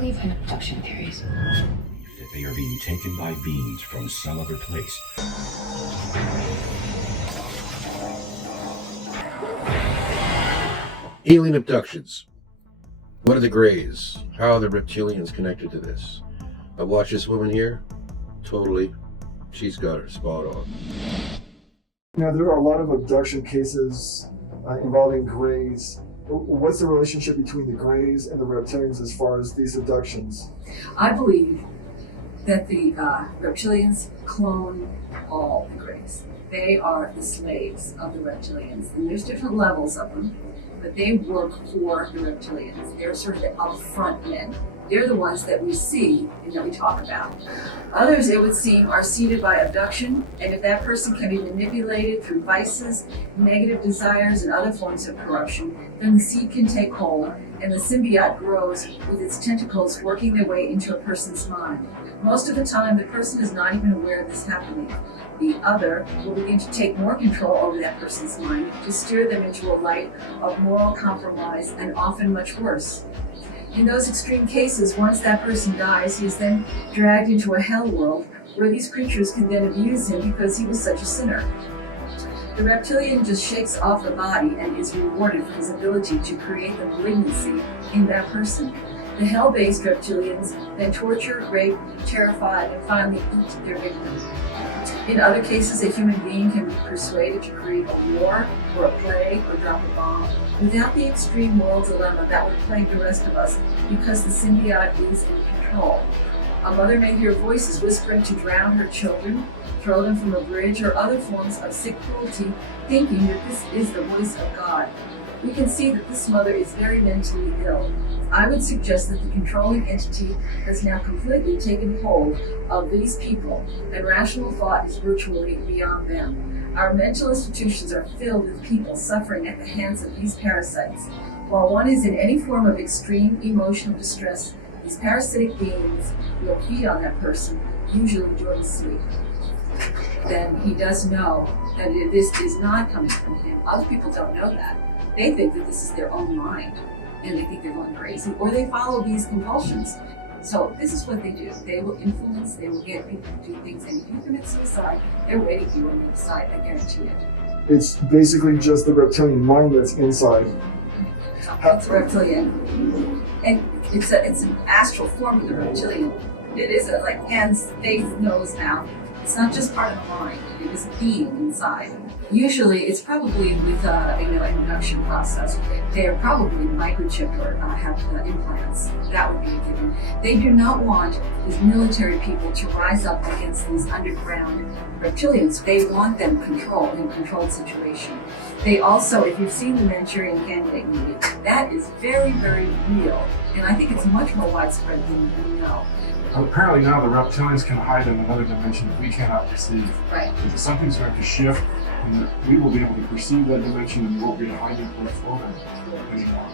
believe in abduction theories. That they are being taken by beings from some other place. Alien abductions. What are the Greys? How are the reptilians connected to this? I watch this woman here. Totally. She's got her spot on. Now, there are a lot of abduction cases involving Greys. What's the relationship between the Greys and the reptilians as far as these abductions? I believe that the reptilians clone all the Greys. They are the slaves of the reptilians, and there's different levels of them, but they work for the reptilians. They're sort of the upfront men. They're the ones that we see and that we talk about. Others, it would seem, are seeded by abduction, and if that person can be manipulated through vices, negative desires, and other forms of corruption, then the seed can take hold, and the symbiote grows with its tentacles working their way into a person's mind. Most of the time, the person is not even aware of this happening. The other will begin to take more control over that person's mind to steer them into a life of moral compromise and often much worse. In those extreme cases, once that person dies, he is then dragged into a hell world where these creatures can then abuse him because he was such a sinner. The reptilian just shakes off the body and is rewarded for his ability to create the malignancy in that person. The hell-based reptilians then torture, rape, terrify, and finally eat their victims. In other cases, a human being can be persuaded to create a war or a plague or drop a bomb without the extreme moral dilemma that would plague the rest of us because the symbiote is in control. A mother may hear voices whispering to drown her children, throw them from a bridge, or other forms of sick cruelty, thinking that this is the voice of God. We can see that this mother is very mentally ill. I would suggest that the controlling entity has now completely taken hold of these people, and rational thought is virtually beyond them. Our mental institutions are filled with people suffering at the hands of these parasites. While one is in any form of extreme emotional distress, these parasitic beings will feed on that person, usually during sleep. Then he does know that this is not coming from him. Other people don't know that. They think that this is their own mind, and they think they're going crazy, or they follow these compulsions. So this is what they do. They will influence, they will get people to do things, and if you commit suicide, they're waiting for you on the other side, I guarantee it. It's basically just the reptilian mind that's inside. It's a reptilian. And it's an astral form of the reptilian. It is like hands, face, nose, mouth. It's not just part of the mind. It is a being inside. Usually, it's probably with an induction process. They are probably microchipped or have implants. That would be a given. They do not want these military people to rise up against these underground reptilians. They want them controlled in a controlled situation. They also, if you've seen the Manchurian Candidate movie, that is very, very real. And I think it's much more widespread than we know. Well, apparently now the reptilians can hide in another dimension that we cannot perceive. Right. Because something's going to shift, and we will be able to perceive that dimension, and we won't be in a hiding place for them anymore.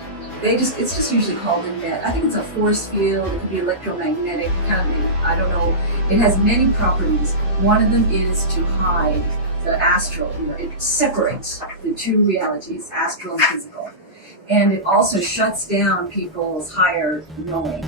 It's just usually called a net. I think it's a force field. It could be electromagnetic, kind of. I don't know. It has many properties. One of them is to hide the astral. It separates the two realities, astral and physical, and it also shuts down people's higher knowing.